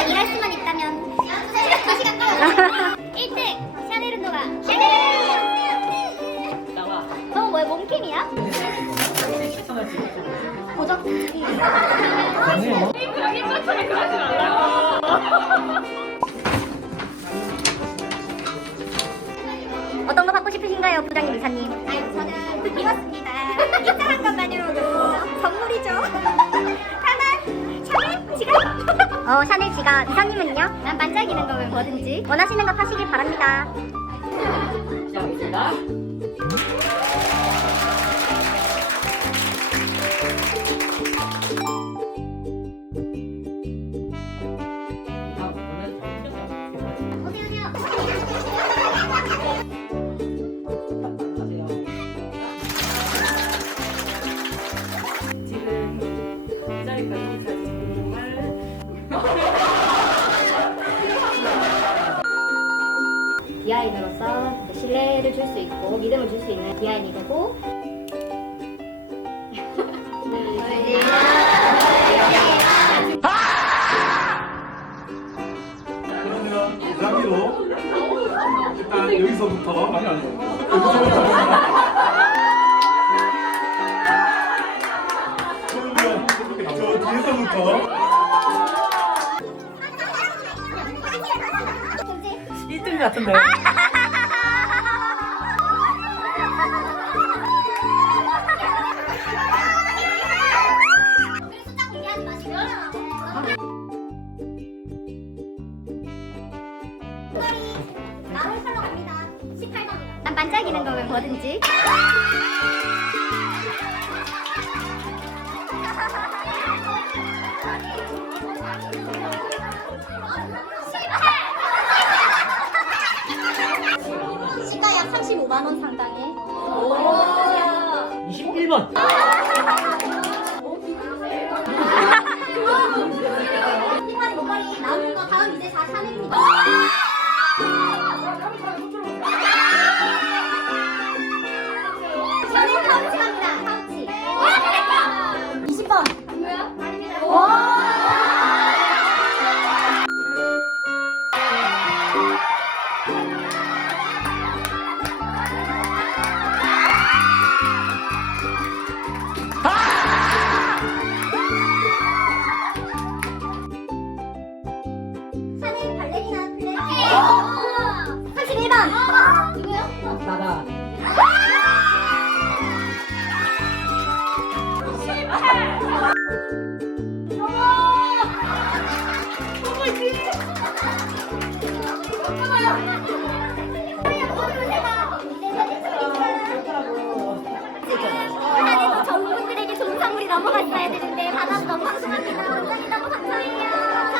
여기서 일할 수만 있다면 두 시간 끌어 1등 샤넬 운동화 샤넬 나와. 너 뭐야 몸캠이야? 아니요. 어떤 거 받고 싶으신가요 부장님 이사님? 아유 저는 이렇습니다 어 샤넬 지갑 이사님은요? 난 반짝이는 거면 뭐든지 원하시는 거 파시길 바랍니다 시작하겠습니다. 비하인으로서 이제 신뢰를 줄 수 있고 믿음을 줄 수 있는 비하인이 되고. 여기서부터 아니 아니 저 뒤에서부터 1등 같은데. 나홀 컬러 갑니다 18번 난 반짝이는 거면 뭐든지 5만 원 상당의 21번. 하나님도 전분들에게 좋은 선물이 넘어갔어야 되는데 받아서 너무 감사합니다. 원장님 너무. 감사해요.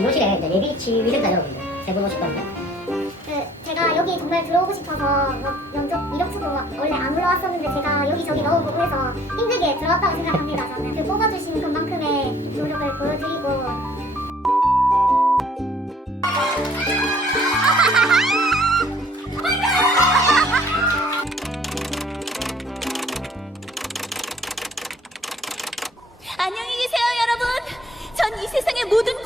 진료실에 이제 예비치 위생자 여러분들 세분 오셨거든요. 그 제가 여기 정말 들어오고 싶어서 뭐 면접 이력서도 원래 안 올라왔었는데 제가 여기저기 넣어보고 해서 힘들게 들어왔다고 생각합니다. 저는 그 뽑아주신 것만큼의 노력을 보여드리고 안녕히 계세요, 여러분. 전 이 세상의 모든